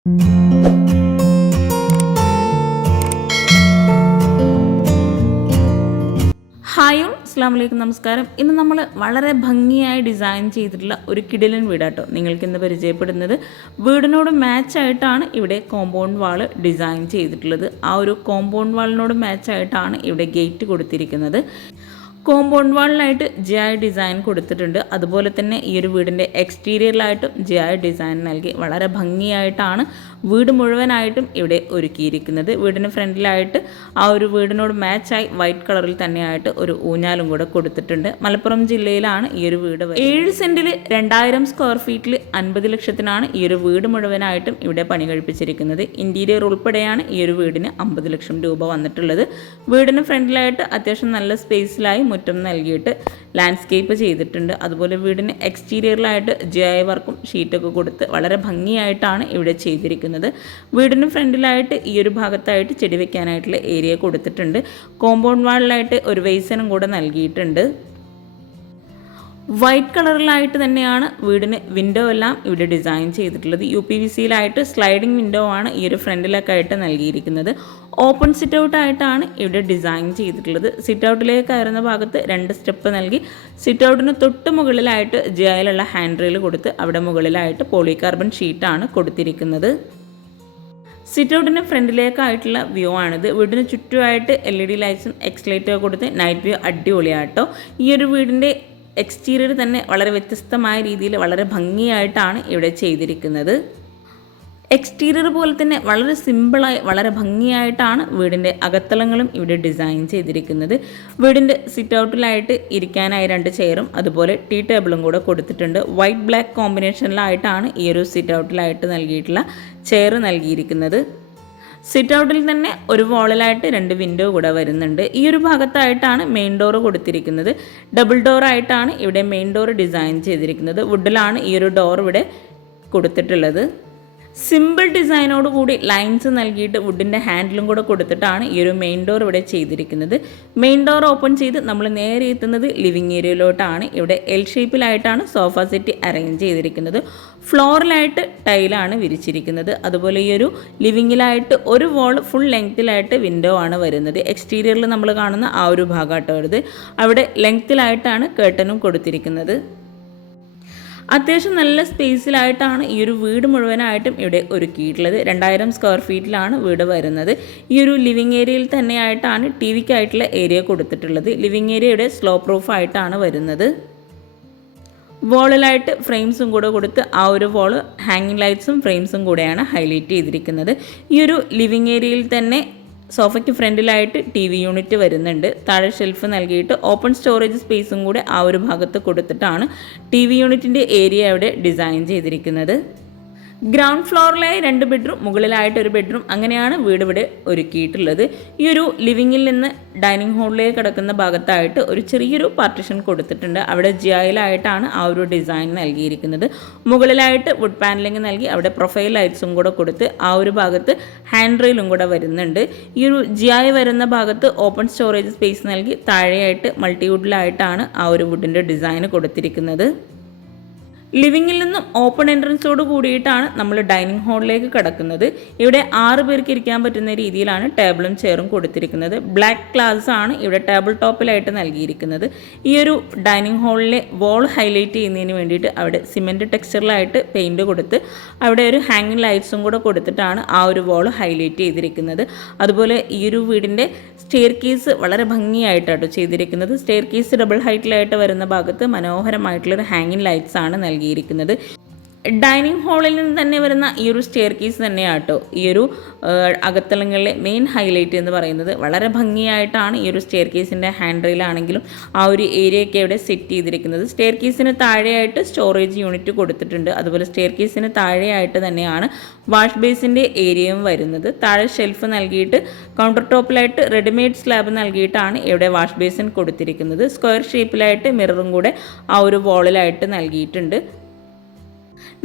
Hi അസ്സാം വലൈക്കും നമസ്കാരം. ഇന്ന് നമ്മൾ വളരെ ഭംഗിയായി ഡിസൈൻ ചെയ്തിട്ടുള്ള ഒരു കിടിലൻ വീടാട്ടോ നിങ്ങൾക്കിന്ന് പരിചയപ്പെടുന്നത്. വീടിനോട് മാച്ചായിട്ടാണ് ഇവിടെ കോമ്പൗണ്ട് വാൾ ഡിസൈൻ ചെയ്തിട്ടുള്ളത്. ആ ഒരു കോമ്പൗണ്ട് വാളിനോട് മാച്ചായിട്ടാണ് ഇവിടെ ഗേറ്റ് കൊടുത്തിരിക്കുന്നത്. കോമ്പൗണ്ട് വാളിലായിട്ട് ജിഐ ഡിസൈൻ കൊടുത്തിട്ടുണ്ട്. അതുപോലെ തന്നെ ഈ ഒരു വീടിൻ്റെ എക്സ്റ്റീരിയറിലായിട്ടും ജിഐ ഡിസൈൻ നൽകി വളരെ ഭംഗിയായിട്ടാണ് വീട് മുഴുവനായിട്ടും ഇവിടെ ഒരുക്കിയിരിക്കുന്നത്. വീടിന് ഫ്രണ്ടിലായിട്ട് ആ ഒരു വീടിനോട് മാച്ചായി വൈറ്റ് കളറിൽ തന്നെയായിട്ട് ഒരു ഊഞ്ഞാലും കൂടെ കൊടുത്തിട്ടുണ്ട്. മലപ്പുറം ജില്ലയിലാണ് ഈ ഒരു വീട്. 7 സെൻറ്റിൽ 2000 സ്ക്വയർ ഫീറ്റിൽ 50 ലക്ഷത്തിനാണ് ഈ ഒരു വീട് മുഴുവനായിട്ടും ഇവിടെ പണി കഴിപ്പിച്ചിരിക്കുന്നത്. ഇൻറ്റീരിയർ ഉൾപ്പെടെയാണ് ഈ ഒരു വീടിന് 50 ലക്ഷം രൂപ വന്നിട്ടുള്ളത്. വീടിന് ഫ്രണ്ടിലായിട്ട് അത്യാവശ്യം നല്ല സ്പേസിലായി മുറ്റം നൽകിയിട്ട് ലാൻഡ്സ്കേപ്പ് ചെയ്തിട്ടുണ്ട്. അതുപോലെ വീടിന് എക്സ്റ്റീരിയറിലായിട്ട് ജിഐ വർക്കും ഷീറ്റൊക്കെ കൊടുത്ത് വളരെ ഭംഗിയായിട്ടാണ് ഇവിടെ ചെയ്തിരിക്കുന്നത്. വീടിന് ഫ്രണ്ടിലായിട്ട് ഈ ഒരു ഭാഗത്തായിട്ട് ചെടി വെക്കാനായിട്ടുള്ള ഏരിയ കൊടുത്തിട്ടുണ്ട്. കോമ്പൗണ്ട് വാളിലായിട്ട് ഒരു വെയ്സനും കൂടെ നൽകിയിട്ടുണ്ട്. വൈറ്റ് കളറിലായിട്ട് തന്നെയാണ് വീടിന് വിൻഡോ എല്ലാം ഇവിടെ ഡിസൈൻ ചെയ്തിട്ടുള്ളത്. UPVCയിലായിട്ട് സ്ലൈഡിംഗ് വിൻഡോ ആണ് ഈ ഒരു ഫ്രണ്ടിലൊക്കെ ആയിട്ട് നൽകിയിരിക്കുന്നത്. ഓപ്പൺ സിറ്റ് ഔട്ടായിട്ടാണ് ഇവിടെ ഡിസൈൻ ചെയ്തിട്ടുള്ളത്. സിറ്റ് ഔട്ടിലേക്ക് കയറുന്ന ഭാഗത്ത് 2 സ്റ്റെപ്പ് നൽകി സിറ്റ് ഔട്ടിന് തൊട്ട് മുകളിലായിട്ട് ജിഐയിലുള്ള ഹാൻഡ് റെയിൽ കൊടുത്ത് അവിടെ മുകളിലായിട്ട് പോളികാർബൺ ഷീറ്റാണ് കൊടുത്തിരിക്കുന്നത്. സിറ്റ് ഔട്ടിന് ഫ്രണ്ടിലേക്കായിട്ടുള്ള വ്യൂ ആണിത്. വീടിന് ചുറ്റുമായിട്ട് LED ലൈറ്റ്സും എക്സ്ലൈറ്റൊക്കെ കൊടുത്ത് നൈറ്റ് വ്യൂ അടിപൊളിയാട്ടോ. ഈ ഒരു വീടിൻ്റെ എക്സ്റ്റീരിയർ തന്നെ വളരെ വ്യത്യസ്തമായ രീതിയിൽ വളരെ ഭംഗിയായിട്ടാണ് ഇവിടെ ചെയ്തിരിക്കുന്നത്. എക്സ്റ്റീരിയർ പോലെ തന്നെ വളരെ സിമ്പിളായി വളരെ ഭംഗിയായിട്ടാണ് വീടിൻ്റെ അകത്തളങ്ങളും ഇവിടെ ഡിസൈൻ ചെയ്തിരിക്കുന്നത്. വീടിൻ്റെ സിറ്റ് ഔട്ടിലായിട്ട് ഇരിക്കാനായി 2 ചെയറും അതുപോലെ ടീ ടേബിളും കൂടെ കൊടുത്തിട്ടുണ്ട്. വൈറ്റ് ബ്ലാക്ക് കോമ്പിനേഷനിലായിട്ടാണ് ഈ ഒരു സിറ്റ് ഔട്ടിലായിട്ട് നൽകിയിട്ടുള്ള ചെയർ നൽകിയിരിക്കുന്നത്. സിറ്റ് ഔട്ടിൽ തന്നെ ഒരു വാളിലായിട്ട് 2 വിൻഡോ കൂടെ വരുന്നുണ്ട്. ഈ ഒരു ഭാഗത്തായിട്ടാണ് മെയിൻ ഡോർ കൊടുത്തിരിക്കുന്നത്. ഡബിൾ ഡോർ ആയിട്ടാണ് ഇവിടെ മെയിൻ ഡോർ ഡിസൈൻ ചെയ്തിരിക്കുന്നത്. വുഡിലാണ് ഈ ഒരു ഡോർ ഇവിടെ കൊടുത്തിട്ടുള്ളത്. സിമ്പിൾ ഡിസൈനോട് കൂടി ലൈൻസ് നൽകിയിട്ട് വുഡിൻ്റെ ഹാൻഡിലും കൂടെ കൊടുത്തിട്ടാണ് ഈ ഒരു മെയിൻ ഡോർ ഇവിടെ ചെയ്തിരിക്കുന്നത്. മെയിൻ ഡോർ ഓപ്പൺ ചെയ്ത് നമ്മൾ നേരെ എത്തുന്നത് ലിവിങ് ഏരിയയിലോട്ടാണ്. ഇവിടെ L ഷേപ്പിലായിട്ടാണ് സോഫ സെറ്റ് അറേഞ്ച് ചെയ്തിരിക്കുന്നത്. ഫ്ലോറിലായിട്ട് ടൈലാണ് വിരിച്ചിരിക്കുന്നത്. അതുപോലെ ഈ ഒരു ലിവിങ്ങിലായിട്ട് ഒരു വാൾ ഫുൾ ലെങ്ത്തിലായിട്ട് വിൻഡോ ആണ് വരുന്നത്. എക്സ്റ്റീരിയറിൽ നമ്മൾ കാണുന്ന ആ ഒരു ഭാഗമായിട്ട് വരുന്നത്. അവിടെ ലെങ്ത്തിലായിട്ടാണ് കേർട്ടനും കൊടുത്തിരിക്കുന്നത്. അത്യാവശ്യം നല്ല സ്പേസിലായിട്ടാണ് ഈ ഒരു വീട് മുഴുവനായിട്ടും ഇവിടെ ഒരുക്കിയിട്ടുള്ളത്. 2000 സ്ക്വയർ ഫീറ്റിലാണ് വീട് വരുന്നത്. ഈ ഒരു ലിവിങ് ഏരിയയിൽ തന്നെയായിട്ടാണ് TVക്കായിട്ടുള്ള ഏരിയ കൊടുത്തിട്ടുള്ളത്. ലിവിങ് ഏരിയയുടെ സ്ലോ പ്രൂഫ് ആയിട്ടാണ് വരുന്നത്. വോളിലായിട്ട് ഫ്രെയിംസും കൂടെ കൊടുത്ത് ആ ഒരു വോള് ഹാങ്ങിങ് ലൈറ്റ്സും ഫ്രെയിംസും കൂടെയാണ് ഹൈലൈറ്റ് ചെയ്തിരിക്കുന്നത്. ഈ ഒരു ലിവിങ് ഏരിയയിൽ തന്നെ സോഫയ്ക്ക് ഫ്രണ്ടിലായിട്ട് TV യൂണിറ്റ് വരുന്നുണ്ട്. താഴെ ഷെൽഫ് നൽകിയിട്ട് ഓപ്പൺ സ്റ്റോറേജ് സ്പേസും കൂടെ ആ ഒരു ഭാഗത്ത് കൊടുത്തിട്ടാണ് TV യൂണിറ്റിൻ്റെ ഏരിയ അവിടെ ഡിസൈൻ ചെയ്തിരിക്കുന്നത്. ഗ്രൗണ്ട് ഫ്ലോറിലായി 2 ബെഡ്റൂം, മുകളിലായിട്ട് ഒരു ബെഡ്റൂം, അങ്ങനെയാണ് വീട് ഇവിടെ ഒരുക്കിയിട്ടുള്ളത്. ഈ ഒരു ലിവിങ്ങിൽ നിന്ന് ഡൈനിങ് ഹാളിലേക്ക് കിടക്കുന്ന ഭാഗത്തായിട്ട് ഒരു ചെറിയൊരു പാർട്ടിഷൻ കൊടുത്തിട്ടുണ്ട്. അവിടെ ജിഐയിലായിട്ടാണ് ആ ഒരു ഡിസൈൻ നൽകിയിരിക്കുന്നത്. മുകളിലായിട്ട് വുഡ് പാനലിംഗ് നൽകി അവിടെ പ്രൊഫൈൽ ലൈറ്റ്സും കൂടെ കൊടുത്ത് ആ ഒരു ഭാഗത്ത് ഹാൻഡ് റെയിലും കൂടെ വരുന്നുണ്ട്. ഈ ഒരു ജിഐ വരുന്ന ഭാഗത്ത് ഓപ്പൺ സ്റ്റോറേജ് സ്പേസ് നൽകി താഴെയായിട്ട് മൾട്ടിവുഡിലായിട്ടാണ് ആ ഒരു വുഡിൻ്റെ ഡിസൈൻ കൊടുത്തിരിക്കുന്നത്. ലിവിങ്ങിൽ നിന്നും ഓപ്പൺ എൻട്രൻസോട് കൂടിയിട്ടാണ് നമ്മൾ ഡൈനിങ് ഹാളിലേക്ക് കിടക്കുന്നത്. ഇവിടെ 6 പേർക്ക് ഇരിക്കാൻ പറ്റുന്ന രീതിയിലാണ് ടേബിളും ചെയറും കൊടുത്തിരിക്കുന്നത്. ബ്ലാക്ക് ഗ്ലാസ് ആണ് ഇവിടെ ടേബിൾ ടോപ്പിലായിട്ട് നൽകിയിരിക്കുന്നത്. ഈ ഒരു ഡൈനിങ് ഹാളിലെ വോൾ ഹൈലൈറ്റ് ചെയ്യുന്നതിന് വേണ്ടിയിട്ട് അവിടെ സിമെൻറ്റ് ടെക്സ്ചറിലായിട്ട് പെയിൻറ്റ് കൊടുത്ത് അവിടെ ഒരു ഹാങ്ങിങ് ലൈറ്റ്സും കൂടെ കൊടുത്തിട്ടാണ് ആ ഒരു വോൾ ഹൈലൈറ്റ് ചെയ്തിരിക്കുന്നത്. അതുപോലെ ഈ ഒരു വീടിൻ്റെ സ്റ്റെയർ കേസ് വളരെ ഭംഗിയായിട്ടാണ് ചെയ്തിരിക്കുന്നത്. സ്റ്റെയർ കേസ് ഡബിൾ ഹൈറ്റിലായിട്ട് വരുന്ന ഭാഗത്ത് മനോഹരമായിട്ടുള്ളൊരു ഹാങ്ങിങ് ലൈറ്റ്സ് ആണ് നൽകിയിരിക്കുന്നത്. ഡൈനിങ് ഹാളിൽ നിന്ന് തന്നെ വരുന്ന ഈ ഒരു സ്റ്റെയർ കേസ് തന്നെയാട്ടോ ഈ ഒരു അകത്തളങ്ങളിലെ മെയിൻ ഹൈലൈറ്റ് എന്ന് പറയുന്നത്. വളരെ ഭംഗിയായിട്ടാണ് ഈ ഒരു സ്റ്റെയർ കേസിൻ്റെ ഹാൻഡ് റെയിലാണെങ്കിലും ആ ഒരു ഏരിയയൊക്കെ ഇവിടെ സെറ്റ് ചെയ്തിരിക്കുന്നത്. സ്റ്റെയർ കേസിന് താഴെയായിട്ട് സ്റ്റോറേജ് യൂണിറ്റ് കൊടുത്തിട്ടുണ്ട്. അതുപോലെ സ്റ്റെയർ കേസിന് താഴെയായിട്ട് തന്നെയാണ് വാഷ് ബേസിൻ്റെ ഏരിയയും വരുന്നത്. താഴെ ഷെൽഫ് നൽകിയിട്ട് കൗണ്ടർ ടോപ്പിലായിട്ട് റെഡിമെയ്ഡ് സ്ലാബ് നൽകിയിട്ടാണ് ഇവിടെ വാഷ് ബേസിൻ കൊടുത്തിരിക്കുന്നത്. സ്ക്വയർ ഷേപ്പിലായിട്ട് മിററും കൂടെ ആ ഒരു വോളിലായിട്ട് നൽകിയിട്ടുണ്ട്.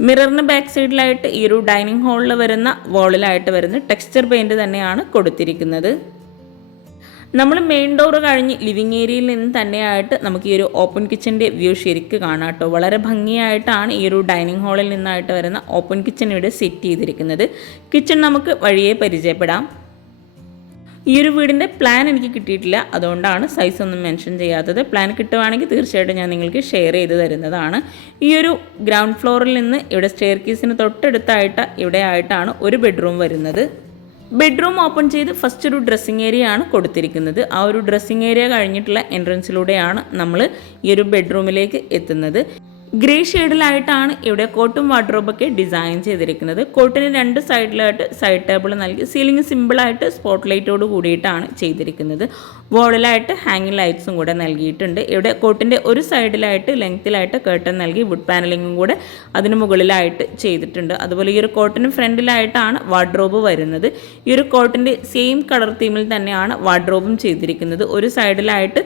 മിററിന് ബാക്ക് സൈഡിലായിട്ട് ഈ ഒരു ഡൈനിങ് ഹാളിൽ വരുന്ന വോളിലായിട്ട് വരുന്ന ടെക്സ്ചർ പെയിൻറ് തന്നെയാണ് കൊടുത്തിരിക്കുന്നത്. നമ്മൾ മെയിൻ ഡോർ കഴിഞ്ഞ് ലിവിങ് ഏരിയയിൽ നിന്ന് തന്നെയായിട്ട് നമുക്ക് ഈ ഒരു ഓപ്പൺ കിച്ചൻ്റെ വ്യൂ ശരിക്ക് കാണാം കേട്ടോ. വളരെ ഭംഗിയായിട്ടാണ് ഈ ഒരു ഡൈനിങ് ഹാളിൽ നിന്നായിട്ട് വരുന്ന ഓപ്പൺ കിച്ചൺ ഇവിടെ സെറ്റ് ചെയ്തിരിക്കുന്നത്. കിച്ചൺ നമുക്ക് വഴിയെ പരിചയപ്പെടാം. ഈ ഒരു വീടിൻ്റെ പ്ലാൻ എനിക്ക് കിട്ടിയിട്ടില്ല, അതുകൊണ്ടാണ് സൈസ് ഒന്നും മെൻഷൻ ചെയ്യാത്തത്. പ്ലാൻ കിട്ടുവാണെങ്കിൽ തീർച്ചയായിട്ടും ഞാൻ നിങ്ങൾക്ക് ഷെയർ ചെയ്ത് തരുന്നതാണ്. ഈ ഒരു ഗ്രൗണ്ട് ഫ്ലോറിൽ നിന്ന് ഇവിടെ സ്റ്റെയർ കേസിന് തൊട്ടടുത്തായിട്ട് ഇവിടെ ആയിട്ടാണ് ഒരു ബെഡ്റൂം വരുന്നത്. ബെഡ്റൂം ഓപ്പൺ ചെയ്ത് ഫസ്റ്റ് ഒരു ഡ്രസ്സിങ് ഏരിയ ആണ് കൊടുത്തിരിക്കുന്നത്. ആ ഒരു ഡ്രസ്സിങ് ഏരിയ കഴിഞ്ഞിട്ടുള്ള എൻട്രൻസിലൂടെയാണ് നമ്മൾ ഈ ഒരു ബെഡ്റൂമിലേക്ക് എത്തുന്നത്. ഗ്രേ ഷെയ്ഡിലായിട്ടാണ് ഇവിടെ കോട്ടും വാർഡ്രോബൊക്കെ ഡിസൈൻ ചെയ്തിരിക്കുന്നത്. കോട്ടിന് 2 സൈഡിലായിട്ട് സൈഡ് ടേബിൾ നൽകി സീലിംഗ് സിമ്പിളായിട്ട് സ്പോട്ട് ലൈറ്റോട് കൂടിയിട്ടാണ് ചെയ്തിരിക്കുന്നത്. വോളിലായിട്ട് ഹാങ്ങിങ് ലൈറ്റ്സും കൂടെ നൽകിയിട്ടുണ്ട്. ഇവിടെ കോട്ടിൻ്റെ ഒരു സൈഡിലായിട്ട് ലെങ്ത്തിലായിട്ട് കേർട്ടൻ നൽകി വുഡ് പാനലിങ്ങും കൂടെ അതിന് മുകളിലായിട്ട് ചെയ്തിട്ടുണ്ട്. അതുപോലെ ഈ ഒരു കോട്ടിന് ഫ്രണ്ടിലായിട്ടാണ് വാർഡ്രോബ് വരുന്നത്. ഈ ഒരു കോട്ടിൻ്റെ സെയിം കളർ തീമിൽ തന്നെയാണ് വാർഡ്രോബും ചെയ്തിരിക്കുന്നത്. ഒരു സൈഡിലായിട്ട്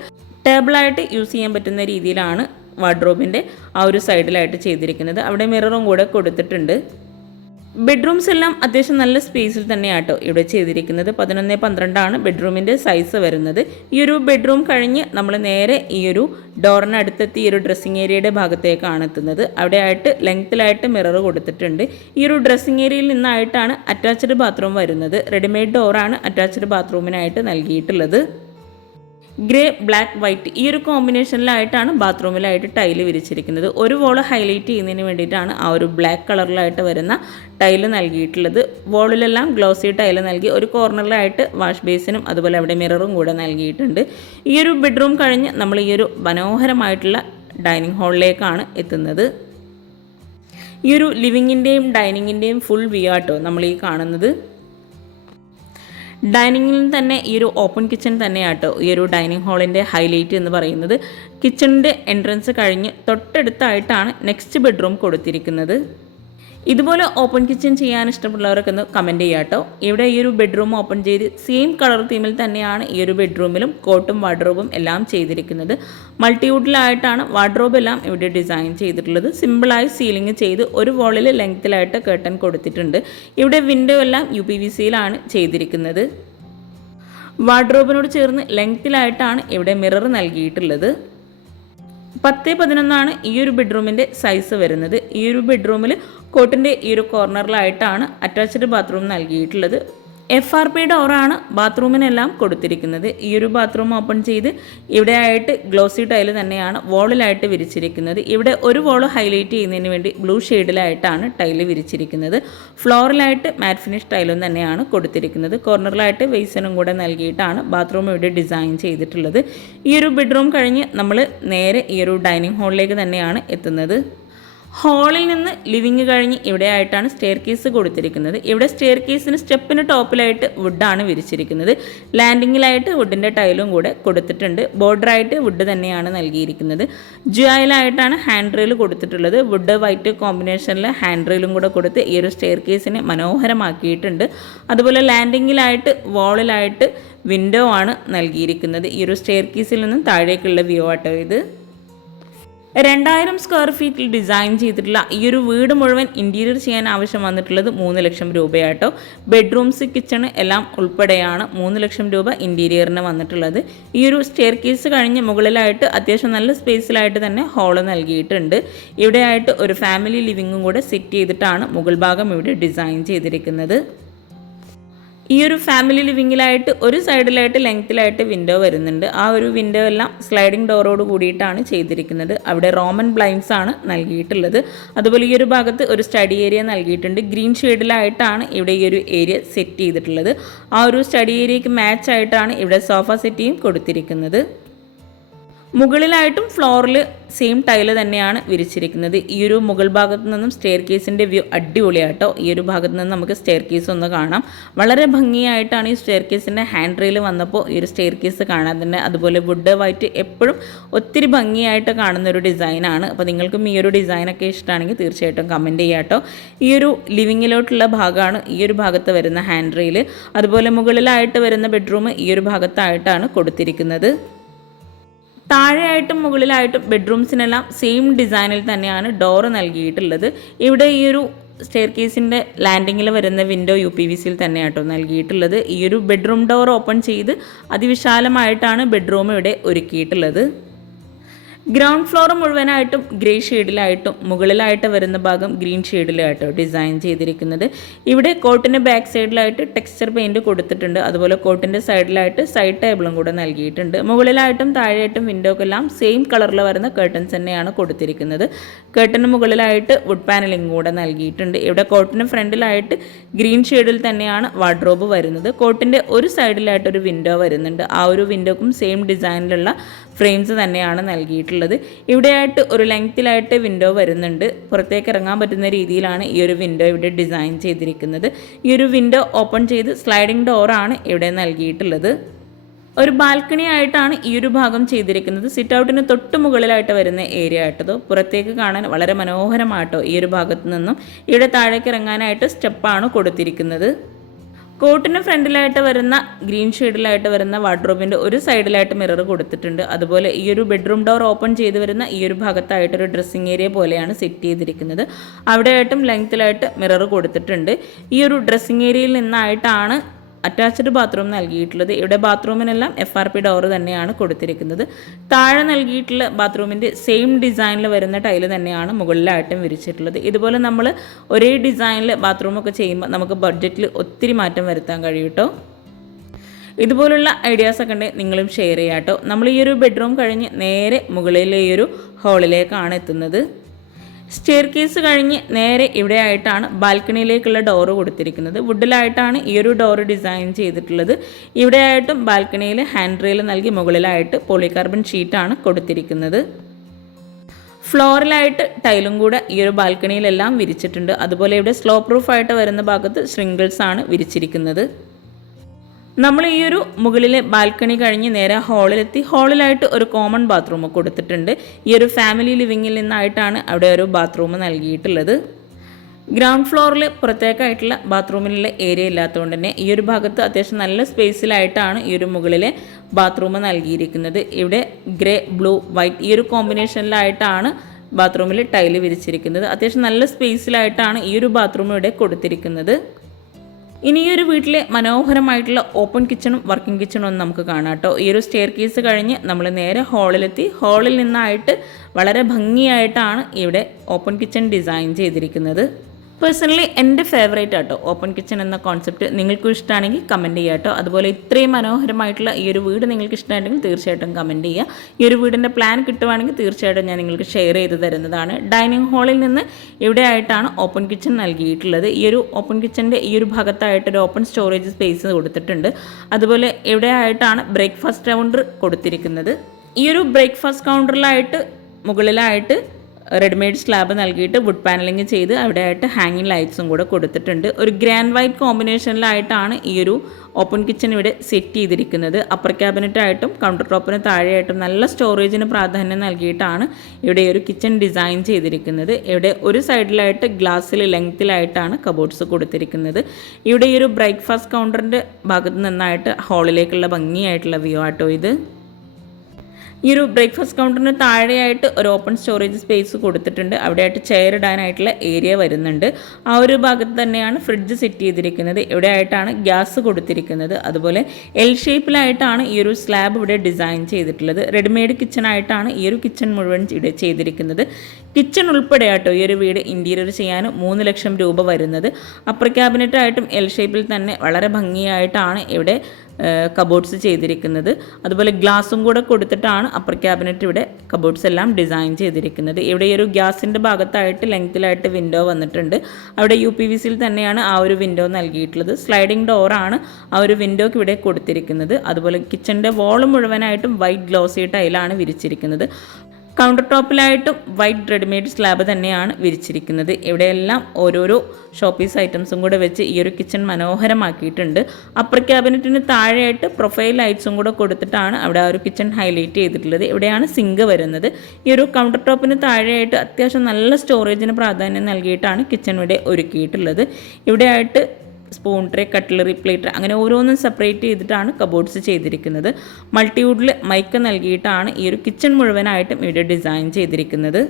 ടേബിളായിട്ട് യൂസ് ചെയ്യാൻ പറ്റുന്ന രീതിയിലാണ് വാർഡ്രോബിൻ്റെ ആ ഒരു സൈഡിലായിട്ട് ചെയ്തിരിക്കുന്നത്. അവിടെ മിററും കൂടെ കൊടുത്തിട്ടുണ്ട്. ബെഡ്റൂംസ് എല്ലാം അത്യാവശ്യം നല്ല സ്പേസിൽ തന്നെയാട്ടോ ഇവിടെ ചെയ്തിരിക്കുന്നത്. 11x12 ബെഡ്റൂമിൻ്റെ സൈസ് വരുന്നത്. ഈ ഒരു ബെഡ്റൂം കഴിഞ്ഞ് നമ്മൾ നേരെ ഈ ഒരു ഡോറിനടുത്തെത്തി ഈ ഒരു ഡ്രസ്സിങ് ഏരിയയുടെ ഭാഗത്തേക്കാണ് എത്തുന്നത്. അവിടെ ആയിട്ട് ലെങ്ത്തിലായിട്ട് മിറർ കൊടുത്തിട്ടുണ്ട്. ഈ ഒരു ഡ്രസ്സിങ് ഏരിയയിൽ നിന്നായിട്ടാണ് അറ്റാച്ച്ഡ് ബാത്റൂം വരുന്നത്. റെഡിമെയ്ഡ് ഡോറാണ് അറ്റാച്ച്ഡ് ബാത്റൂമിനായിട്ട് നൽകിയിട്ടുള്ളത്. ഗ്രേ ബ്ലാക്ക് വൈറ്റ് ഈ ഒരു കോമ്പിനേഷനിലായിട്ടാണ് ബാത്റൂമിലായിട്ട് ടൈല് വിരിച്ചിരിക്കുന്നത്. ഒരു വോള് ഹൈലൈറ്റ് ചെയ്യുന്നതിന് വേണ്ടിയിട്ടാണ് ആ ഒരു ബ്ലാക്ക് കളറിലായിട്ട് വരുന്ന ടൈല് നൽകിയിട്ടുള്ളത്. വോളിലെല്ലാം ഗ്ലോസി ടൈല് നൽകി ഒരു കോർണറിലായിട്ട് വാഷ് ബേസിനും അതുപോലെ അവിടെ മിററും കൂടെ നൽകിയിട്ടുണ്ട്. ഈ ഒരു ബെഡ്റൂം കഴിഞ്ഞ് നമ്മൾ ഈ ഒരു മനോഹരമായിട്ടുള്ള ഡൈനിങ് ഹാളിലേക്കാണ് എത്തുന്നത്. ഈ ഒരു ലിവിങ്ങിൻ്റെയും ഡൈനിങ്ങിൻ്റെയും ഫുൾ വ്യൂ ആട്ടോ നമ്മൾ ഈ കാണുന്നത്. ഡൈനിങ്ങിൽ തന്നെ ഈ ഒരു ഓപ്പൺ കിച്ചൺ തന്നെയാട്ടോ ഈ ഒരു ഡൈനിങ് ഹാളിൻ്റെ ഹൈലൈറ്റ് എന്ന് പറയുന്നത്. കിച്ചണിൻ്റെ എൻട്രൻസ് കഴിഞ്ഞ് തൊട്ടടുത്തായിട്ടാണ് നെക്സ്റ്റ് ബെഡ്റൂം കൊടുത്തിരിക്കുന്നത്. ഇതുപോലെ ഓപ്പൺ കിച്ചൺ ചെയ്യാൻ ഇഷ്ടമുള്ളവരൊക്കെ ഒന്ന് കമൻറ്റ് ചെയ്യാം കേട്ടോ. ഇവിടെ ഈ ഒരു ബെഡ്റൂം ഓപ്പൺ ചെയ്ത് സെയിം കളർ തീമിൽ തന്നെയാണ് ഈ ഒരു ബെഡ്റൂമിലും കോട്ടും വാർഡ്രോബും എല്ലാം ചെയ്തിരിക്കുന്നത്. മൾട്ടിവുഡിലായിട്ടാണ് വാർഡ്രോബ് എല്ലാം ഇവിടെ ഡിസൈൻ ചെയ്തിട്ടുള്ളത്. സിമ്പിളായി സീലിംഗ് ചെയ്ത് ഒരു വോളിൽ ലെങ്ത്തിലായിട്ട് കേർട്ടൻ കൊടുത്തിട്ടുണ്ട്. ഇവിടെ വിൻഡോ എല്ലാം UPVCയിലാണ് ചെയ്തിരിക്കുന്നത്. വാർഡ്രോബിനോട് ചേർന്ന് ലെങ്ത്തിലായിട്ടാണ് ഇവിടെ മിറർ നൽകിയിട്ടുള്ളത്. 10x11 ഈ ഒരു ബെഡ്റൂമിൻ്റെ സൈസ് വരുന്നത്. ഈ ഒരു ബെഡ്റൂമിൽ കോട്ടിൻ്റെ ഈ ഒരു കോർണറിലായിട്ടാണ് അറ്റാച്ച്ഡ് ബാത്റൂം നൽകിയിട്ടുള്ളത്. FRP ഡോറാണ് ബാത്റൂമിനെല്ലാം കൊടുത്തിരിക്കുന്നത്. ഈ ഒരു ബാത്റൂം ഓപ്പൺ ചെയ്ത് ഇവിടെ ആയിട്ട് ഗ്ലോസി ടൈല് തന്നെയാണ് വോളിലായിട്ട് വിരിച്ചിരിക്കുന്നത്. ഇവിടെ ഒരു വോള് ഹൈലൈറ്റ് ചെയ്യുന്നതിന് വേണ്ടി ബ്ലൂ ഷെയ്ഡിലായിട്ടാണ് ടൈല് വിരിച്ചിരിക്കുന്നത്. ഫ്ലോറിലായിട്ട് മാറ്റ് ഫിനിഷ് ടൈലും തന്നെയാണ് കൊടുത്തിരിക്കുന്നത്. കോർണറിലായിട്ട് വെയ്സനും കൂടെ നൽകിയിട്ടാണ് ബാത്റൂം ഇവിടെ ഡിസൈൻ ചെയ്തിട്ടുള്ളത്. ഈ ഒരു ബെഡ്റൂം കഴിഞ്ഞ് നമ്മൾ നേരെ ഈ ഒരു ഡൈനിങ് ഹാളിലേക്ക് തന്നെയാണ് എത്തുന്നത്. ഹാളിൽ നിന്ന് ലിവിങ് കഴിഞ്ഞ് ഇവിടെ ആയിട്ടാണ് സ്റ്റെയർ കേസ് കൊടുത്തിരിക്കുന്നത്. ഇവിടെ സ്റ്റെയർ കേസിന് സ്റ്റെപ്പിന് ടോപ്പിലായിട്ട് വുഡാണ് വിരിച്ചിരിക്കുന്നത്. ലാൻഡിങ്ങിലായിട്ട് വുഡിൻ്റെ ടൈലും കൂടെ കൊടുത്തിട്ടുണ്ട്. ബോർഡറായിട്ട് വുഡ് തന്നെയാണ് നൽകിയിരിക്കുന്നത്. ജുവായിലായിട്ടാണ് ഹാൻഡ് റെയിൽ കൊടുത്തിട്ടുള്ളത്. വുഡ് വൈറ്റ് കോമ്പിനേഷനിൽ ഹാൻഡ് റെയിലും കൂടെ കൊടുത്ത് ഈ ഒരു സ്റ്റെയർ കേസിനെ മനോഹരമാക്കിയിട്ടുണ്ട്. അതുപോലെ ലാൻഡിങ്ങിലായിട്ട് വോളിലായിട്ട് വിൻഡോ ആണ് നൽകിയിരിക്കുന്നത്. ഈ ഒരു സ്റ്റെയർ കേസിൽ നിന്നും താഴേക്കുള്ള വ്യൂ ആട്ടോ ഇത്. 2000 സ്ക്വയർ ഫീറ്റിൽ ഡിസൈൻ ചെയ്തിട്ടുള്ള ഈ ഒരു വീട് മുഴുവൻ ഇൻറ്റീരിയർ ചെയ്യാൻ ആവശ്യം വന്നിട്ടുള്ളത് 3 ലക്ഷം രൂപയാട്ടോ. ബെഡ്റൂംസ് കിച്ചണ് എല്ലാം ഉൾപ്പെടെയാണ് 3 ലക്ഷം രൂപ ഇൻറ്റീരിയറിന് വന്നിട്ടുള്ളത്. ഈ ഒരു സ്റ്റെയർ കേസ് കഴിഞ്ഞ് മുകളിലായിട്ട് അത്യാവശ്യം നല്ല സ്പേസിലായിട്ട് തന്നെ ഹാള് നൽകിയിട്ടുണ്ട്. ഇവിടെയായിട്ട് ഒരു ഫാമിലി ലിവിങ്ങും കൂടെ സെറ്റ് ചെയ്തിട്ടാണ് മുകൾ ഭാഗം ഇവിടെ ഡിസൈൻ ചെയ്തിരിക്കുന്നത്. ഈ ഒരു ഫാമിലി ലിവിങ്ങിലായിട്ട് ഒരു സൈഡിലായിട്ട് ലെങ്ത്തിലായിട്ട് വിൻഡോ വരുന്നുണ്ട്. ആ ഒരു വിൻഡോ എല്ലാം സ്ലൈഡിംഗ് ഡോറോട് കൂടിയിട്ടാണ് ചെയ്തിരിക്കുന്നത്. അവിടെ റോമൻ ബ്ലൈൻഡ്സ് ആണ് നൽകിയിട്ടുള്ളത്. അതുപോലെ ഈ ഒരു ഭാഗത്ത് ഒരു സ്റ്റഡി ഏരിയ നൽകിയിട്ടുണ്ട്. ഗ്രീൻ ഷെയ്ഡിലായിട്ടാണ് ഇവിടെ ഈ ഒരു ഏരിയ സെറ്റ് ചെയ്തിട്ടുള്ളത്. ആ ഒരു സ്റ്റഡി ഏരിയയ്ക്ക് മാച്ച് ആയിട്ടാണ് ഇവിടെ സോഫ സെറ്റിയും കൊടുത്തിരിക്കുന്നത്. മുകളിലായിട്ടും ഫ്ലോറിൽ സെയിം ടൈല് തന്നെയാണ് വിരിച്ചിരിക്കുന്നത്. ഈ ഒരു മുകൾ ഭാഗത്തു നിന്നും സ്റ്റെയർ കേസിൻ്റെ വ്യൂ അടിപൊളിയാട്ടോ. ഈ ഒരു ഭാഗത്ത് നിന്ന് നമുക്ക് സ്റ്റെയർ കേസ് ഒന്ന് കാണാം. വളരെ ഭംഗിയായിട്ടാണ് ഈ സ്റ്റെയർ കേസിൻ്റെ ഹാൻഡ് റെയിൽ വന്നപ്പോൾ ഈ ഒരു സ്റ്റെയർ കേസ് കാണാൻ തന്നെ. അതുപോലെ വുഡ് വൈറ്റ് എപ്പോഴും ഒത്തിരി ഭംഗിയായിട്ട് കാണുന്ന ഒരു ഡിസൈനാണ്. അപ്പോൾ നിങ്ങൾക്കും ഈ ഒരു ഡിസൈനൊക്കെ ഇഷ്ടമാണെങ്കിൽ തീർച്ചയായിട്ടും കമൻറ്റ് ചെയ്യാട്ടോ. ഈ ഒരു ലിവിങ്ങിലോട്ടുള്ള ഭാഗമാണ് ഈ ഒരു ഭാഗത്ത് വരുന്ന ഹാൻഡ് റെയിൽ. അതുപോലെ മുകളിലായിട്ട് വരുന്ന ബെഡ്റൂം ഈ ഒരു ഭാഗത്തായിട്ടാണ് കൊടുത്തിരിക്കുന്നത്. താഴെയായിട്ടും മുകളിലായിട്ടും ബെഡ്റൂംസിനെല്ലാം സെയിം ഡിസൈനിൽ തന്നെയാണ് ഡോറ് നൽകിയിട്ടുള്ളത്. ഇവിടെ ഈ ഒരു സ്റ്റെയർ കേസിൻ്റെ ലാൻഡിങ്ങിൽ വരുന്ന വിൻഡോ UPVCയിൽ തന്നെയാട്ടോ നൽകിയിട്ടുള്ളത്. ഈ ഒരു ബെഡ്റൂം ഡോർ ഓപ്പൺ ചെയ്ത് അതിവിശാലമായിട്ടാണ് ബെഡ്റൂം ഇവിടെ ഒരുക്കിയിട്ടുള്ളത്. ഗ്രൗണ്ട് ഫ്ലോർ മുഴുവനായിട്ടും ഗ്രേ ഷെയ്ഡിലായിട്ടും മുകളിലായിട്ട് വരുന്ന ഭാഗം ഗ്രീൻ ഷെയ്ഡിലായിട്ടോ ഡിസൈൻ ചെയ്തിരിക്കുന്നത്. ഇവിടെ കോട്ടിൻ്റെ ബാക്ക് സൈഡിലായിട്ട് ടെക്സ്ചർ പെയിൻറ് കൊടുത്തിട്ടുണ്ട്. അതുപോലെ കോട്ടിൻ്റെ സൈഡിലായിട്ട് സൈഡ് ടേബിളും കൂടെ നൽകിയിട്ടുണ്ട്. മുകളിലായിട്ടും താഴെയായിട്ടും വിൻഡോക്കെല്ലാം സെയിം കളറിൽ വരുന്ന കേർട്ടൻസ് തന്നെയാണ് കൊടുത്തിരിക്കുന്നത്. കേർട്ടന് മുകളിലായിട്ട് വുഡ് പാനലിംഗ് കൂടെ നൽകിയിട്ടുണ്ട്. ഇവിടെ കോട്ടിന് ഫ്രണ്ടിലായിട്ട് ഗ്രീൻ ഷെയ്ഡിൽ തന്നെയാണ് വാർഡ്രോബ് വരുന്നത്. കോട്ടിൻ്റെ ഒരു സൈഡിലായിട്ടൊരു വിൻഡോ വരുന്നുണ്ട്. ആ ഒരു വിൻഡോക്കും സെയിം ഡിസൈനിലുള്ള ഫ്രെയിംസ് തന്നെയാണ് നൽകിയിട്ടുള്ളത്. ഇവിടെയായിട്ട് ഒരു ലെങ്ത്തിലായിട്ട് വിൻഡോ വരുന്നുണ്ട്. പുറത്തേക്ക് ഇറങ്ങാൻ പറ്റുന്ന രീതിയിലാണ് ഈ ഒരു വിൻഡോ ഇവിടെ ഡിസൈൻ ചെയ്തിരിക്കുന്നത്. ഈ ഒരു വിൻഡോ ഓപ്പൺ ചെയ്ത് സ്ലൈഡിംഗ് ഡോറാണ് ഇവിടെ നൽകിയിട്ടുള്ളത്. ഒരു ബാൽക്കണി ആയിട്ടാണ് ഈ ഒരു ഭാഗം ചെയ്തിരിക്കുന്നത്. സിറ്റ് ഔട്ടിന് തൊട്ട് മുകളിലായിട്ട് വരുന്ന ഏരിയ ആയിട്ടതോ പുറത്തേക്ക് കാണാൻ വളരെ മനോഹരമായിട്ടോ ഈ ഒരു ഭാഗത്ത് നിന്നും ഇവിടെ താഴേക്ക് ഇറങ്ങാനായിട്ട് സ്റ്റെപ്പാണ് കൊടുത്തിരിക്കുന്നത്. കോട്ടിന് ഫ്രണ്ടിലായിട്ട് വരുന്ന ഗ്രീൻ ഷെയ്ഡിലായിട്ട് വരുന്ന വാർഡ്രോബിൻ്റെ ഒരു സൈഡിലായിട്ട് മിറർ കൊടുത്തിട്ടുണ്ട്. അതുപോലെ ഈ ഒരു ബെഡ്റൂം ഡോർ ഓപ്പൺ ചെയ്ത് വരുന്ന ഈ ഒരു ഭാഗത്തായിട്ടൊരു ഡ്രസ്സിങ് ഏരിയ പോലെയാണ് സെറ്റ് ചെയ്തിരിക്കുന്നത്. അവിടെയായിട്ടും ലെങ്ത്തിലായിട്ട് മിറർ കൊടുത്തിട്ടുണ്ട്. ഈ ഒരു ഡ്രസ്സിങ് ഏരിയയിൽ നിന്നായിട്ടാണ് അറ്റാച്ച്ഡ് ബാത്റൂം നൽകിയിട്ടുള്ളത്. ഇവിടെ ബാത്റൂമിനെല്ലാം FRP ഡോർ തന്നെയാണ് കൊടുത്തിരിക്കുന്നത്. താഴെ നൽകിയിട്ടുള്ള ബാത്റൂമിൻ്റെ സെയിം ഡിസൈനിൽ വരുന്ന ടൈല് തന്നെയാണ് മുകളിലായിട്ടും വിരിച്ചിട്ടുള്ളത്. ഇതുപോലെ നമ്മൾ ഒരേ ഡിസൈനിൽ ബാത്റൂമൊക്കെ ചെയ്യുമ്പോൾ നമുക്ക് ബഡ്ജറ്റിൽ ഒത്തിരി മാറ്റം വരുത്താൻ കഴിയും കേട്ടോ. ഇതുപോലുള്ള ഐഡിയാസൊക്കെ ഉണ്ടെങ്കിൽ നിങ്ങളും ഷെയർ ചെയ്യാം കേട്ടോ. നമ്മൾ ഈ ഒരു ബെഡ്റൂം കഴിഞ്ഞ് നേരെ മുകളിലെ ഈ ഒരു ഹാളിലേക്കാണ് എത്തുന്നത്. സ്റ്റെയർ കേസ് കഴിഞ്ഞ് നേരെ ഇവിടെ ആയിട്ടാണ് ബാൽക്കണിയിലേക്കുള്ള ഡോറ് കൊടുത്തിരിക്കുന്നത്. വുഡിലായിട്ടാണ് ഈ ഒരു ഡോറ് ഡിസൈൻ ചെയ്തിട്ടുള്ളത്. ഇവിടെ ആയിട്ടും ബാൽക്കണിയിൽ ഹാൻഡ് റെയിൽ നൽകി മുകളിലായിട്ട് പോളികാർബൺ ഷീറ്റാണ് കൊടുത്തിരിക്കുന്നത്. ഫ്ലോറിലായിട്ട് ടൈലും കൂടെ ഈ ഒരു ബാൽക്കണിയിലെല്ലാം വിരിച്ചിട്ടുണ്ട്. അതുപോലെ ഇവിടെ സ്ലോ പ്രൂഫായിട്ട് വരുന്ന ഭാഗത്ത് സ്പ്രിങ്കിൾസ് ആണ് വിരിച്ചിരിക്കുന്നത്. നമ്മൾ ഈ ഒരു മുകളിലെ ബാൽക്കണി കഴിഞ്ഞ് നേരെ ഹാളിലെത്തി. ഹാളിലായിട്ട് ഒരു കോമൺ ബാത്റൂം കൊടുത്തിട്ടുണ്ട്. ഈ ഒരു ഫാമിലി ലിവിങ്ങിൽ നിന്നായിട്ടാണ് അവിടെ ഒരു ബാത്റൂം നൽകിയിട്ടുള്ളത്. ഗ്രൗണ്ട് ഫ്ലോറിൽ പുറത്തേക്കായിട്ടുള്ള ബാത്റൂമിലുള്ള ഏരിയ ഇല്ലാത്തതുകൊണ്ട് തന്നെ ഈ ഒരു ഭാഗത്ത് അത്യാവശ്യം നല്ല സ്പേസിലായിട്ടാണ് ഈ ഒരു മുകളിലെ ബാത്റൂം നൽകിയിരിക്കുന്നത്. ഇവിടെ ഗ്രേ ബ്ലൂ വൈറ്റ് ഈ ഒരു കോമ്പിനേഷനിലായിട്ടാണ് ബാത്റൂമിൽ ടൈല് വിരിച്ചിരിക്കുന്നത്. അത്യാവശ്യം നല്ല സ്പേസിലായിട്ടാണ് ഈ ഒരു ബാത്റൂം ഇവിടെ കൊടുത്തിരിക്കുന്നത്. ഇനി ഈ ഒരു വീട്ടിലെ മനോഹരമായിട്ടുള്ള ഓപ്പൺ കിച്ചണും വർക്കിംഗ് കിച്ചണും ഒന്ന് നമുക്ക് കാണാം കേട്ടോ. ഈ ഒരു സ്റ്റെയർ കേസ് കഴിഞ്ഞ് നമ്മൾ നേരെ ഹാളിലെത്തി. ഹാളിൽ നിന്നായിട്ട് വളരെ ഭംഗിയായിട്ടാണ് ഇവിടെ ഓപ്പൺ കിച്ചൺ ഡിസൈൻ ചെയ്തിരിക്കുന്നത്. പേഴ്സണലി എൻ്റെ ഫേവറേറ്റ് ആട്ടോ ഓപ്പൺ കിച്ചൺ എന്ന കോൺസെപ്റ്റ്. നിങ്ങൾക്കും ഇഷ്ടമാണെങ്കിൽ കമൻറ്റ് ചെയ്യുക കേട്ടോ. അതുപോലെ ഇത്രയും മനോഹരമായിട്ടുള്ള ഈ ഒരു വീട് നിങ്ങൾക്ക് ഇഷ്ടമായിട്ടുണ്ടെങ്കിൽ തീർച്ചയായിട്ടും കമൻറ്റ് ചെയ്യുക. ഈ ഒരു വീടിൻ്റെ പ്ലാൻ കിട്ടുവാണെങ്കിൽ തീർച്ചയായിട്ടും ഞാൻ നിങ്ങൾക്ക് ഷെയർ ചെയ്ത് തരുന്നതാണ്. ഡൈനിങ് ഹാളിൽ നിന്ന് ഇവിടെ ആയിട്ടാണ് ഓപ്പൺ കിച്ചൺ നൽകിയിട്ടുള്ളത്. ഈ ഒരു ഓപ്പൺ കിച്ചൻ്റെ ഈ ഒരു ഭാഗത്തായിട്ടൊരു ഓപ്പൺ സ്റ്റോറേജ് സ്പേസ് കൊടുത്തിട്ടുണ്ട്. അതുപോലെ ഇവിടെ ആയിട്ടാണ് ബ്രേക്ക്ഫാസ്റ്റ് കൗണ്ടർ കൊടുത്തിരിക്കുന്നത്. ഈ ഒരു ബ്രേക്ക്ഫാസ്റ്റ് കൗണ്ടറിലായിട്ട് മുകളിലായിട്ട് റെഡിമെയ്ഡ് സ്ലാബ് നൽകിയിട്ട് വുഡ് പാനലിംഗ് ചെയ്ത് അവിടെയായിട്ട് ഹാങ്ങിങ് ലൈറ്റ്സും കൂടെ കൊടുത്തിട്ടുണ്ട്. ഒരു ഗ്രാൻഡ് വൈറ്റ് കോമ്പിനേഷനിലായിട്ടാണ് ഈ ഒരു ഓപ്പൺ കിച്ചൺ ഇവിടെ സെറ്റ് ചെയ്തിരിക്കുന്നത്. അപ്പർ ക്യാബിനറ്റായിട്ടും കൗണ്ടർ ടോപ്പിന് താഴെയായിട്ടും നല്ല സ്റ്റോറേജിന് പ്രാധാന്യം നൽകിയിട്ടാണ് ഇവിടെ ഒരു കിച്ചൺ ഡിസൈൻ ചെയ്തിരിക്കുന്നത്. ഇവിടെ ഒരു സൈഡിലായിട്ട് ഗ്ലാസ്സിൽ ലെങ്ത്തിലായിട്ടാണ് കബോർഡ്സ് കൊടുത്തിരിക്കുന്നത്. ഇവിടെ ഈ ഒരു ബ്രേക്ക്ഫാസ്റ്റ് കൗണ്ടറിൻ്റെ ഭാഗത്ത് നിന്നായിട്ട് ഹാളിലേക്കുള്ള ഭംഗിയായിട്ടുള്ള വ്യൂ ആട്ടോ ഇത്. ഈ ഒരു ബ്രേക്ക്ഫാസ്റ്റ് കൗണ്ടറിന് താഴെയായിട്ട് ഒരു ഓപ്പൺ സ്റ്റോറേജ് സ്പേസ് കൊടുത്തിട്ടുണ്ട്. അവിടെയായിട്ട് ചെയർ ഇടാനായിട്ടുള്ള ഏരിയ വരുന്നുണ്ട്. ആ ഒരു ഭാഗത്ത് തന്നെയാണ് ഫ്രിഡ്ജ് സെറ്റ് ചെയ്തിരിക്കുന്നത്. ഇവിടെ ആയിട്ടാണ് ഗ്യാസ് കൊടുത്തിരിക്കുന്നത്. അതുപോലെ എൽ ഷേപ്പിലായിട്ടാണ് ഈ ഒരു സ്ലാബ് ഇവിടെ ഡിസൈൻ ചെയ്തിട്ടുള്ളത്. റെഡിമെയ്ഡ് കിച്ചണായിട്ടാണ് ഈ ഒരു കിച്ചൺ മുഴുവൻ ഇവിടെ ചെയ്തിരിക്കുന്നത്. കിച്ചൺ ഉൾപ്പെടെ ആട്ടോ ഈ ഒരു വീട് ഇൻറ്റീരിയർ ചെയ്യാൻ 3 ലക്ഷം രൂപ വരുന്നത്. അപ്പർ ക്യാബിനറ്റായിട്ടും എൽ ഷേപ്പിൽ തന്നെ വളരെ ഭംഗിയായിട്ടാണ് ഇവിടെ കബോർഡ്സ് ചെയ്തിരിക്കുന്നത്. അതുപോലെ ഗ്ലാസും കൂടെ കൊടുത്തിട്ടാണ് അപ്പർ ക്യാബിനറ്റ് ഇവിടെ കബോർഡ്സ് എല്ലാം ഡിസൈൻ ചെയ്തിരിക്കുന്നത്. ഇവിടെ ഈ ഒരു ഗ്യാസിൻ്റെ ഭാഗത്തായിട്ട് ലെങ്ത്തിലായിട്ട് വിൻഡോ വന്നിട്ടുണ്ട്. അവിടെ UPVCയിൽ തന്നെയാണ് ആ ഒരു വിൻഡോ നൽകിയിട്ടുള്ളത്. സ്ലൈഡിംഗ് ഡോറാണ് ആ ഒരു വിൻഡോക്ക് ഇവിടെ കൊടുത്തിരിക്കുന്നത്. അതുപോലെ കിച്ചൻ്റെ വോൾ മുഴുവനായിട്ടും വൈറ്റ് ഗ്ലോസി ടൈലാണ് വിരിച്ചിരിക്കുന്നത്. കൗണ്ടർ ടോപ്പിലായിട്ടും വൈറ്റ് റെഡിമെയ്ഡ് സ്ലാബ് തന്നെയാണ് വിരിച്ചിരിക്കുന്നത്. ഇവിടെയെല്ലാം ഓരോരോ ഷോപ്പീസ് ഐറ്റംസും കൂടെ വെച്ച് ഈ ഒരു കിച്ചൺ മനോഹരമാക്കിയിട്ടുണ്ട്. അപ്പർ ക്യാബിനറ്റിന് താഴെയായിട്ട് പ്രൊഫൈൽ ലൈറ്റ്സും കൂടെ കൊടുത്തിട്ടാണ് അവിടെ ആ ഒരു കിച്ചൺ ഹൈലൈറ്റ് ചെയ്തിട്ടുള്ളത്. ഇവിടെയാണ് സിങ്ക് വരുന്നത്. ഈ ഒരു കൗണ്ടർ ടോപ്പിന് താഴെയായിട്ട് അത്യാവശ്യം നല്ല സ്റ്റോറേജിന് പ്രാധാന്യം നൽകിയിട്ടാണ് കിച്ചൺ ഇവിടെ ഒരുക്കിയിട്ടുള്ളത്. ഇവിടെയായിട്ട് സ്പൂൺ ട്രേ, കട്ട്ലറി, പ്ലേറ്റ് അങ്ങനെ ഓരോന്നും സെപ്പറേറ്റ് ചെയ്തിട്ടാണ് കബോർഡ്സ് ചെയ്തിരിക്കുന്നത്. മൾട്ടിവുഡിൽ മൈക്ക് നൽകിയിട്ടാണ് ഈ ഒരു കിച്ചൺ മുഴുവനായിട്ടും ഇവിടെ ഡിസൈൻ ചെയ്തിരിക്കുന്നത്.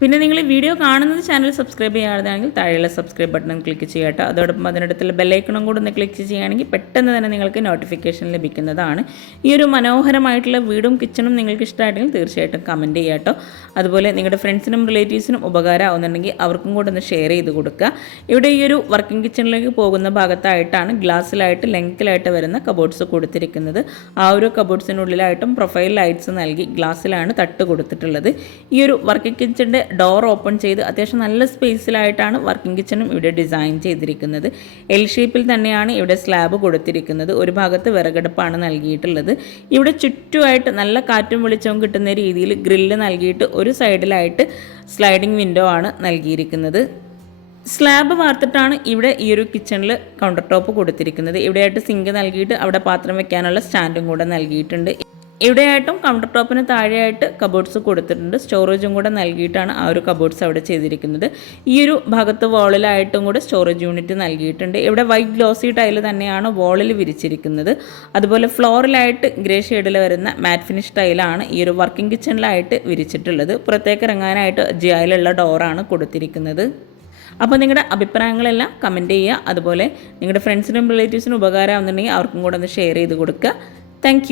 പിന്നെ നിങ്ങൾ ഈ വീഡിയോ കാണുന്നത് ചാനൽ സബ്സ്ക്രൈബ് ചെയ്യാതാണെങ്കിൽ താഴെയുള്ള സബ്സ്ക്രൈബ് ബട്ടൺ ക്ലിക്ക് ചെയ്യട്ടോ. അതോടൊപ്പം അതിനടുത്തുള്ള ബെല്ലൈക്കണും കൂടെ ഒന്ന് ക്ലിക്ക് ചെയ്യുകയാണെങ്കിൽ പെട്ടെന്ന് തന്നെ നിങ്ങൾക്ക് നോട്ടിഫിക്കേഷൻ ലഭിക്കുന്നതാണ്. ഈ ഒരു മനോഹരമായിട്ടുള്ള വീടും കിച്ചണും നിങ്ങൾക്ക് ഇഷ്ടമായിട്ടെങ്കിൽ തീർച്ചയായിട്ടും കമൻറ്റ് ചെയ്യാട്ടോ. അതുപോലെ നിങ്ങളുടെ ഫ്രണ്ട്സിനും റിലേറ്റീവ്സിനും ഉപകാരമാവുന്നുണ്ടെങ്കിൽ അവർക്കും കൂടെ ഒന്ന് ഷെയർ ചെയ്ത് കൊടുക്കുക. ഇവിടെ ഈ ഒരു വർക്കിംഗ് കിച്ചണിലേക്ക് പോകുന്ന ഭാഗത്തായിട്ടാണ് ഗ്ലാസ്സിലായിട്ട് ലെങ്ത്തിലായിട്ട് വരുന്ന കബോർഡ്സ് കൊടുത്തിരിക്കുന്നത്. ആ ഒരു കബോർഡ്സിനുള്ളിലായിട്ടും പ്രൊഫൈൽ ലൈറ്റ്സ് നൽകി ഗ്ലാസ്സിലാണ് തട്ട് കൊടുത്തിട്ടുള്ളത്. ഈ ഒരു വർക്കിംഗ് കിച്ചണിൻ്റെ ഡോർ ഓപ്പൺ ചെയ്ത് അത്യാവശ്യം നല്ല സ്പേസിലായിട്ടാണ് വർക്കിംഗ് കിച്ചണും ഇവിടെ ഡിസൈൻ ചെയ്തിരിക്കുന്നത്. എൽ ഷേപ്പിൽ തന്നെയാണ് ഇവിടെ സ്ലാബ് കൊടുത്തിരിക്കുന്നത്. ഒരു ഭാഗത്ത് വിറകടുപ്പാണ് നൽകിയിട്ടുള്ളത്. ഇവിടെ ചുറ്റുമായിട്ട് നല്ല കാറ്റും വെളിച്ചവും കിട്ടുന്ന രീതിയിൽ ഗ്രില്ല് നൽകിയിട്ട് ഒരു സൈഡിലായിട്ട് സ്ലൈഡിംഗ് വിൻഡോ ആണ് നൽകിയിരിക്കുന്നത്. സ്ലാബ് വാർത്തിട്ടാണ് ഇവിടെ ഈ ഒരു കിച്ചണിൽ കൗണ്ടർ ടോപ്പ് കൊടുത്തിരിക്കുന്നത്. ഇവിടെയായിട്ട് സിങ്ക് നൽകിയിട്ട് അവിടെ പാത്രം വെക്കാനുള്ള സ്റ്റാൻഡും കൂടെ നൽകിയിട്ടുണ്ട്. ഇവിടെയായിട്ടും കൗണ്ടർ ടോപ്പിന് താഴെയായിട്ട് കബോർഡ്സ് കൊടുത്തിട്ടുണ്ട്. സ്റ്റോറേജും കൂടെ നൽകിയിട്ടാണ് ആ ഒരു കബോർഡ്സ് അവിടെ ചെയ്തിരിക്കുന്നത്. ഈ ഒരു ഭാഗത്ത് വാളിലായിട്ടും കൂടെ സ്റ്റോറേജ് യൂണിറ്റ് നൽകിയിട്ടുണ്ട്. ഇവിടെ വൈറ്റ് ഗ്ലോസി ടൈല് തന്നെയാണ് വാളിൽ വിരിച്ചിരിക്കുന്നത്. അതുപോലെ ഫ്ലോറിലായിട്ട് ഗ്രേ ഷെയ്ഡിൽ വരുന്ന മാറ്റ് ഫിനിഷ് ടൈലാണ് ഈ ഒരു വർക്കിംഗ് കിച്ചണിലായിട്ട് വിരിച്ചിട്ടുള്ളത്. പുറത്തേക്ക് ഇറങ്ങാനായിട്ട് ജിയായിലുള്ള ഡോറാണ് കൊടുത്തിരിക്കുന്നത്. അപ്പോൾ നിങ്ങളുടെ അഭിപ്രായങ്ങളെല്ലാം കമൻറ്റ് ചെയ്യുക. അതുപോലെ നിങ്ങളുടെ ഫ്രണ്ട്സിനും റിലേറ്റീവ്സിനും ഉപകാരമാകുന്നുണ്ടെങ്കിൽ അവർക്കും കൂടെ ഒന്ന് ഷെയർ ചെയ്ത് കൊടുക്കുക. താങ്ക്